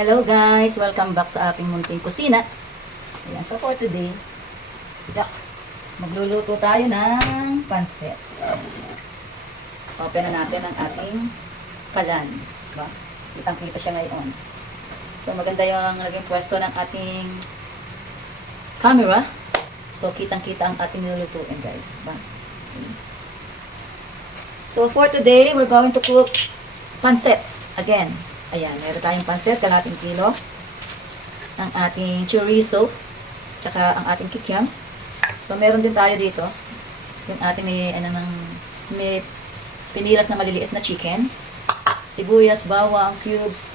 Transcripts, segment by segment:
Hello guys! Welcome back sa aking munting kusina. Ayan, so for today, magluluto tayo ng pansit. Open na natin ang ating kalan. Diba? Kitang-kita siya ngayon. So maganda yung naging pwesto ng ating camera. So kitang-kita ang ating nilulutuin guys. Diba? Okay. So for today, we're going to cook pansit again. Ayan, meron tayong pansit, kalating kilo. Ang ating chorizo, tsaka ang ating kikiam. So, meron din tayo dito. Yung ating may pinilas na maliliit na chicken. Sibuyas, bawang, cubes.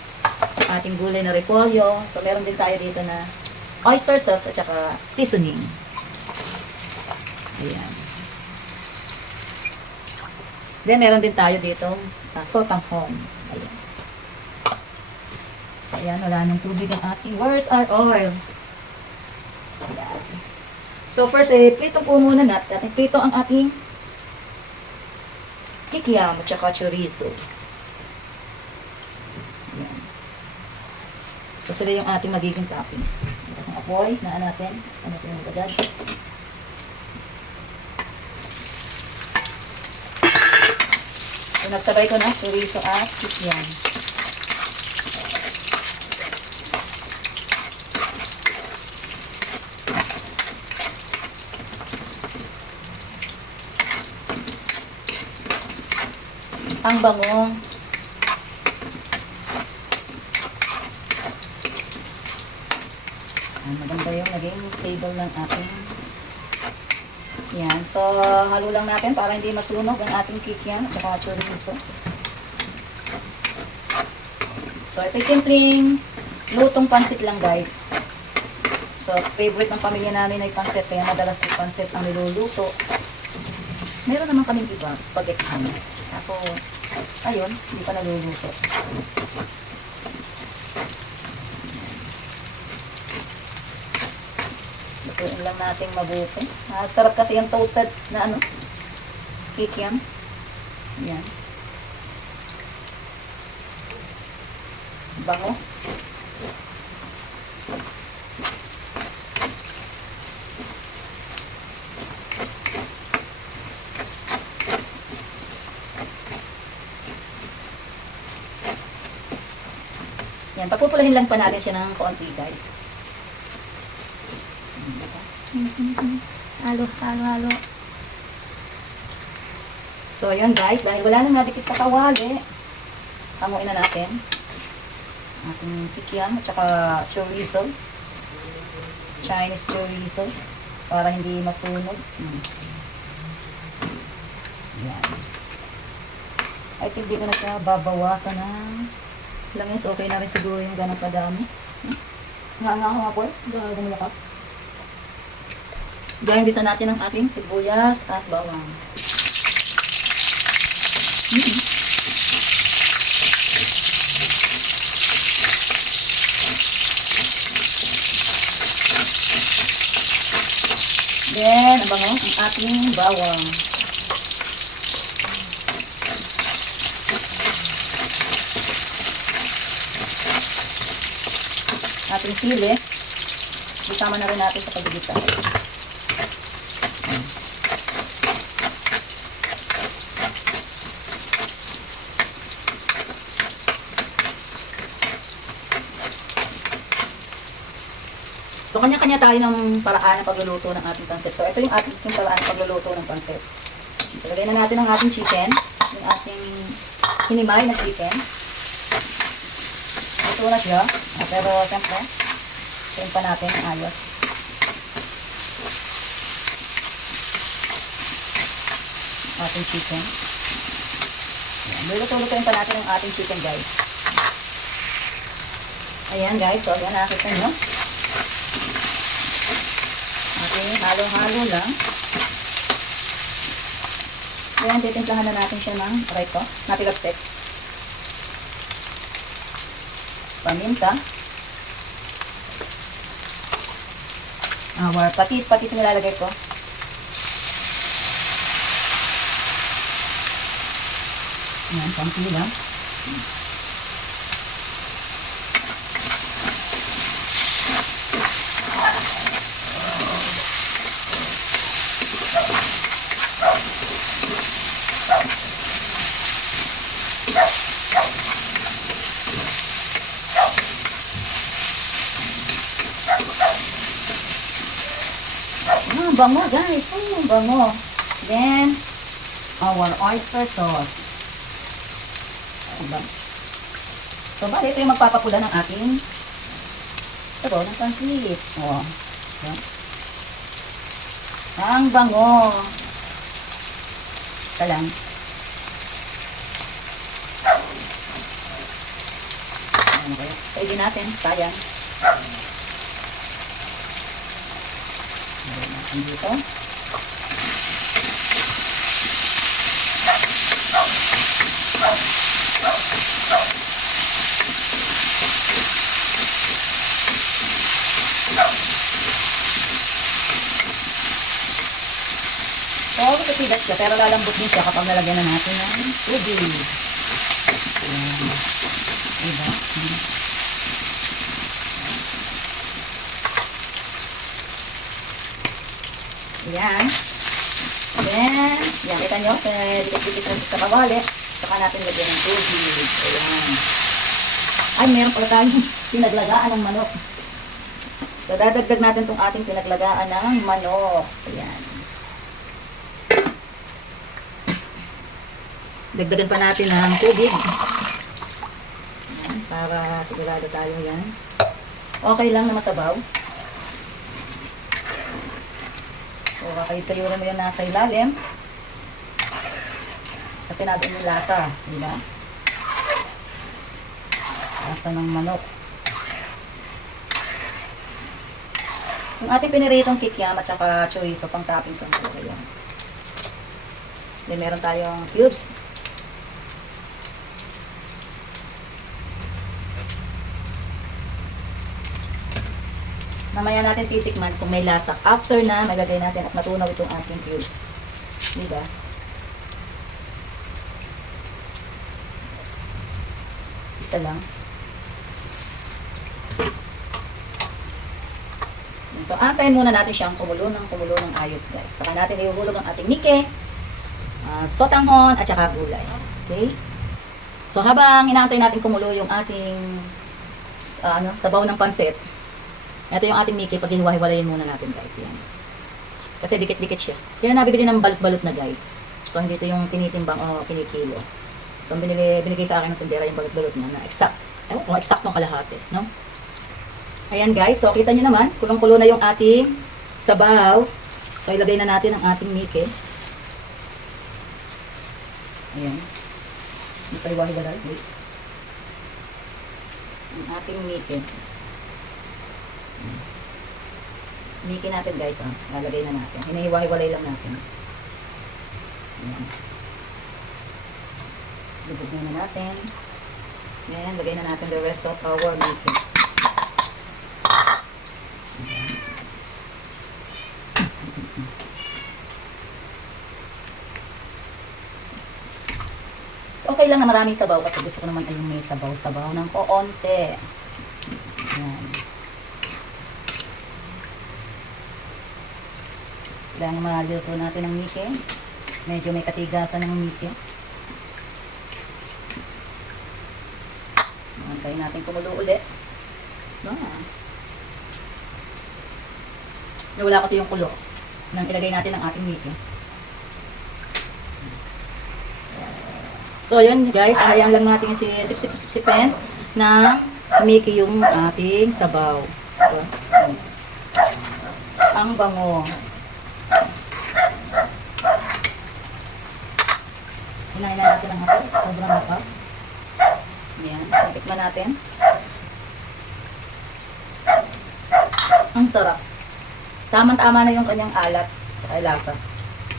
Ating gulay na repolyo. So, meron din tayo dito na oyster sauce at tsaka seasoning. Ayan. Then, meron din tayo dito sotanghon. Ayan. So, ayan, wala nang tubig ang ating. Where's our oil? Ayan. So, first, prito po muna natin. Prito ang ating kikiam at saka chorizo. Ayan. So, sila yung ating magiging toppings. Tapos ang apoy, naan natin. Ano sila magagad? So, nagsabay ko na chorizo at kikiam. Ang bango. Maganda yung naging stable ng ating. Yan. So, halo lang natin para hindi masunog ang ating kikiam at saka chorizo. So, ito yung simpleng lutong pansit lang guys. So, favorite ng pamilya namin ay pansit. Kaya madalas yung pansit ang niluluto. Meron naman kaming iba, spaghetti. So, ayun, hindi pa naluluto. Lutuin lang natin mabuti. Sarap kasi yung toasted na kikiam. Ayan. Bango. Yan, papupulahin lang pa natin siya ng konti, guys. Halo, halo, halo. So, ayan guys, dahil wala nang nadikit sa kawali, hamuin na natin ating kikiam at saka chorizo. Chinese chorizo para hindi masunog. Yan. I think di ko na siya babawasan ng langis, okay na rin siguro yung ganang kadami. Nga ako nga po, gumula ka. Diyan bisa natin ang ating sibuyas at bawang. Then, abango ang ating bawang. Ating sili, isama na rin natin sa paggigisa. So, kanya-kanya tayo ng paraan ng pagluluto ng ating pansit. So, ito yung ating paraan ng pagluluto ng pansit. Ilagay na natin ang ating chicken, yung ating hinimay na chicken. Ito na siya. Pero, siyempre, tingin pa natin ang ayos. Ating chicken. Luluto-lutuin pa natin ang ating chicken, guys. Ayan, guys. So, ayan, nakakita nyo. Ating halo-halo lang. Ayan, titimplahan na natin siya ng rito. Napilapsik. Paminta. Patis na nilalagay ko. Ayan, konti lang. bango guys. Ay, ang bango. Then, our oyster sauce. Diba? So, bali, ito yung magpapapula ng ating sabaw ng pansit. O. Diba? Ang bango. Ito lang. Okay. Pwede natin. Sayang. Lagyan natin dito. So, katigat siya, pero lalambot din siya kapag nalagyan na natin ng tubig. Ayan. Diba? Ayan. Then, yan, kita nyo, dikit-dikit natin sa kawali. Saka natin lagyan ng tubig. Ayan. Ay, meron pala tayong pinaglagaan ng manok. So, dadagdag natin itong ating pinaglagaan ng manok. Ayan. Dagdagan pa natin ng tubig. Ayan, para sigurado tayo yan. Okay lang na masabaw. So, kakayod-kayo mo yan nasa ilalim. Kasi natin yung lasa. Diba? Lasa ng manok. Yung ating piniritong kikiam at saka chorizo pang toppings ang kaya. Then meron tayong cubes. Mamaya natin titikman kung may lasa. After na, maglagay natin at matunaw itong ating cubes. Diba? Yes. Isa lang. So, antayin muna natin siyang kumulo ng ayos, guys. Saka natin ihuhulog ang ating nike, sotanghon, at saka gulay. Okay? So, habang inaantay natin kumulo yung ating sabaw ng pansit, ito yung ating Mickey, pag hiwa-hiwalayin muna natin guys. Yan. Kasi dikit-dikit siya. So yan, nabibili ng balot-balot na guys. So hindi ito yung tinitimbang o kinikilo. So binigay sa akin ng tindera yung balot-balot niya na exact. Ewan kung exactong kalahati. No? Ayan guys, so kita nyo naman, kulong-kulo na yung ating sabaw. So ilagay na natin ang ating Mickey. Ayan. Hindi pa hiwa-hiwalay. Wait. Ang ating Mickey. Mickey natin guys, lalagay na natin. Hinahiwa-hiwalay lang natin. Ayan. Lubog na natin. Ayan, lagay na natin the rest of our Mickey. Ayan. So okay lang na maraming sabaw kasi gusto ko naman ay may sabaw-sabaw ng koonte. Ayan. Kailangan maluto natin ng Mickey. Medyo may katigasan ng Mickey. Antayin natin kumulo ulit. Nawala kasi yung kulo nang ilagay natin ang ating Mickey. So yun guys, hayaan lang natin yung sip-sip-sip-sipin na Mickey yung ating sabaw. Ang bango. Hinahin na natin ang hapon. Sobrang lakas. Ayan. Tikman natin. Ang sarap. Tamang-tama na yung kanyang alat at lasa.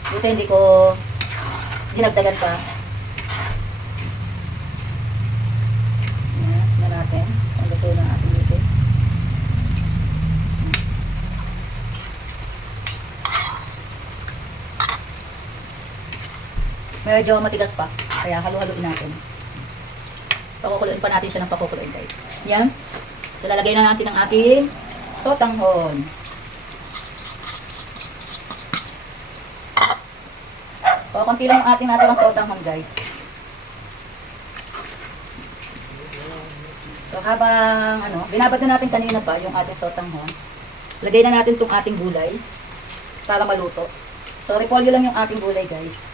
Dito hindi ko dinagdagan pa. Ayan. Tignan natin. Ang luto ng ating dito. Medyo matigas pa. Kaya halu-haluin natin. Pakukuluin pa natin siya ng pakukuluin guys. Yan. So lalagay na natin ang ating sotanghon. O, konti lang yung ating natirang sotanghon guys. So habang binabad na natin kanina pa yung ating sotanghon. Lagay na natin itong ating gulay. para maluto. So, repolyo lang yung ating gulay, guys.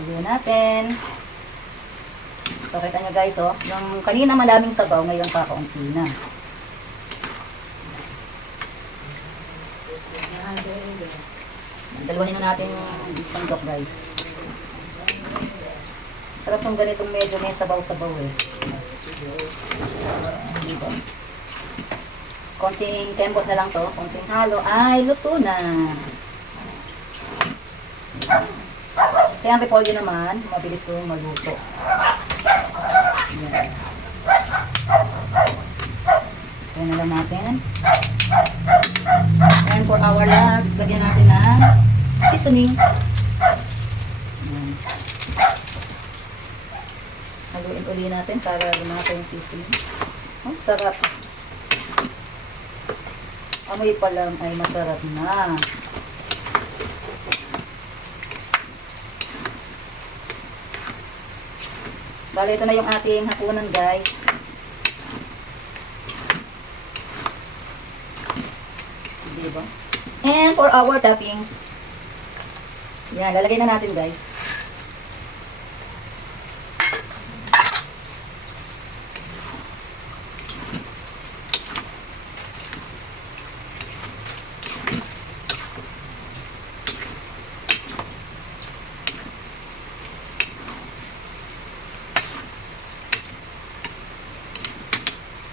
Lagyan natin. So, kita nyo guys, oh. Yung kanina malaming sabaw, ngayon kakaunti na. Dalawahin na natin yung sandok, guys. Sarap ng ganitong medyo may sabaw-sabaw, eh. Diba? Konting kembot na lang to, konting halo. Ay, luto na. Kasi ang repolyo naman, mabilis to maluto. Yan. Ito na lang natin. And for our last, lagyan natin ng seasoning. Yan. Haluin uli natin para lumasa yung seasoning. Oh, sarap. Amoy pa lang ay masarap na. Bale, ito na yung ating hapunan, guys. Diba? And for our toppings, yan, lalagay na natin, guys.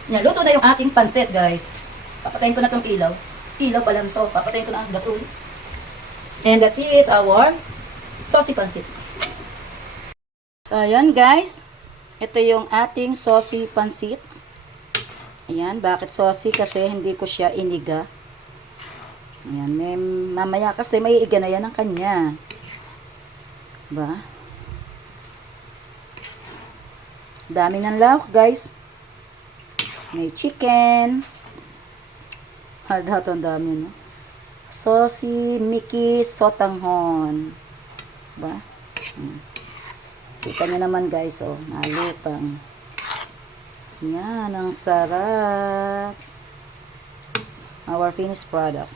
Yan, luto na yung ating pansit, guys. Papatayin ko na tong ilaw. Ilaw pa lang, so papatayin ko na ang gasol. And that's it, our saucy pansit. So, ayan, guys. Ito yung ating saucy pansit. Ayan, bakit saucy? Kasi hindi ko siya iniga. Ayan, mamaya kasi may iga na yan ang kanya. Diba? Dami ng lawak, guys. May chicken. Halda, ang dami, no? Saucy Mickey Sotanghon. Ba? Kita nyo naman, guys, oh. Nalutang. Yan, ang sarap. Our finished product.